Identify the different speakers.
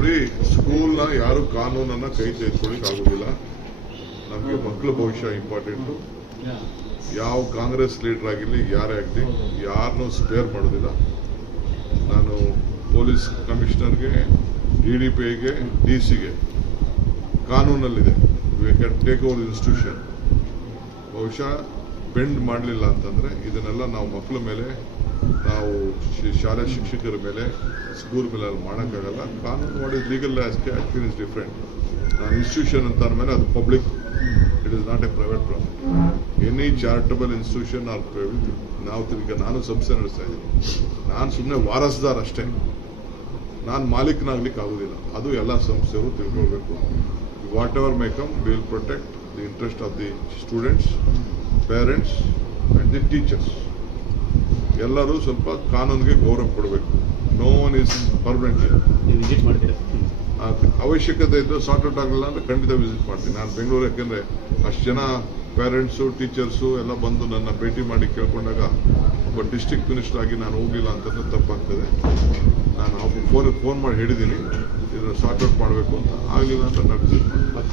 Speaker 1: ನೋಡಿ ಸ್ಕೂಲ್ನ ಯಾರು ಕಾನೂನನ್ನ ಕೈ ತೆಗೆದುಕೊಳ್ಳಿಕ್ ಆಗುದಿಲ್ಲ. ನಮಗೆ ಮಕ್ಕಳ ಭವಿಷ್ಯ ಇಂಪಾರ್ಟೆಂಟು ಯಾವ ಕಾಂಗ್ರೆಸ್ ಲೀಡರ್ ಆಗಿರಲಿ, ಯಾರೇ ಆಗಲಿ ಯಾರನ್ನೂ ಸ್ಪೇರ್ ಮಾಡೋದಿಲ್ಲ. ನಾನು ಪೊಲೀಸ್ ಕಮಿಷನರ್ಗೆ ಡಿ ಡಿ ಪಿ ಐಗೆ ಡಿ ಸಿಗೆ ಕಾನೂನಲ್ಲಿದೆ. ಕ್ಯಾನ್ ಟೇಕ್ ಓವರ್ ಇನ್ಸ್ಟಿಟ್ಯೂಷನ್ ಬಹುಶಃ ಬೆಂಡ್ ಮಾಡಲಿಲ್ಲ ಅಂತಂದರೆ ಇದನ್ನೆಲ್ಲ ನಾವು ಮಕ್ಕಳ ಮೇಲೆ, ನಾವು ಶಾಲಾ ಶಿಕ್ಷಕರ ಮೇಲೆ ಸ್ಕೂಲ್ ಮೇಲೆ ಅಲ್ಲಿ ಮಾಡೋಕ್ಕಾಗಲ್ಲ. ಕಾನೂನು is legal action is different ನಾನು ಇನ್ಸ್ಟಿಟ್ಯೂಷನ್ ಅಂತ ಅಂದಮೇಲೆ ಅದು public it is not a private property any charitable institution or private ನಾವು ಈಗ ನಾನು ಸಂಸ್ಥೆ ನಡೆಸ್ತಾ ಇದ್ದೀನಿ. ನಾನು ಸುಮ್ಮನೆ ವಾರಸ್ದಾರ ಅಷ್ಟೇ. ನಾನು ಮಾಲೀಕನಾಗ್ಲಿಕ್ಕೆ ಆಗೋದಿಲ್ಲ. ಅದು ಎಲ್ಲ ಸಂಸ್ಥೆಯವರು ತಿಳ್ಕೊಳ್ಬೇಕು. Whatever make 'em will protect the interest of the students parents and the teachers ಎಲ್ಲರೂ ಸ್ವಲ್ಪ ಕಾನೂನಿಗೆ ಗೌರವ ಕೊಡಬೇಕು. ನೋ ಒನ್ ಇಸ್ ಪರ್ಮನೆಂಟ್ ಅವಶ್ಯಕತೆ ಇದ್ದು ಸಾರ್ಟ್ ಔಟ್ ಆಗಲಿಲ್ಲ ಅಂದರೆ ಖಂಡಿತ ವಿಸಿಟ್ ಮಾಡ್ತೀನಿ. ನಾನು ಬೆಂಗಳೂರು ಯಾಕೆಂದ್ರೆ ಅಷ್ಟು ಜನ ಪೇರೆಂಟ್ಸು ಟೀಚರ್ಸು ಎಲ್ಲ ಬಂದು ನನ್ನ ಭೇಟಿ ಮಾಡಿ ಕೇಳ್ಕೊಂಡಾಗ ಒಬ್ಬ ಡಿಸ್ಟ್ರಿಕ್ಟ್ ಮಿನಿಸ್ಟರ್ ಆಗಿ ನಾನು ಹೋಗಿಲ್ಲ ಅಂತಂದ್ರೆ ತಪ್ಪಾಗ್ತದೆ. ನಾನು ಫೋನ್ ಫೋನ್ ಮಾಡಿ ಹೇಳಿದ್ದೀನಿ. ಇದನ್ನು ಸಾರ್ಟ್ ಔಟ್ ಮಾಡಬೇಕು ಅಂತ. ಆಗಲಿಲ್ಲ ಅಂತ ನಾನು ವಿಸಿಟ್ ಮಾಡ್ತೀನಿ.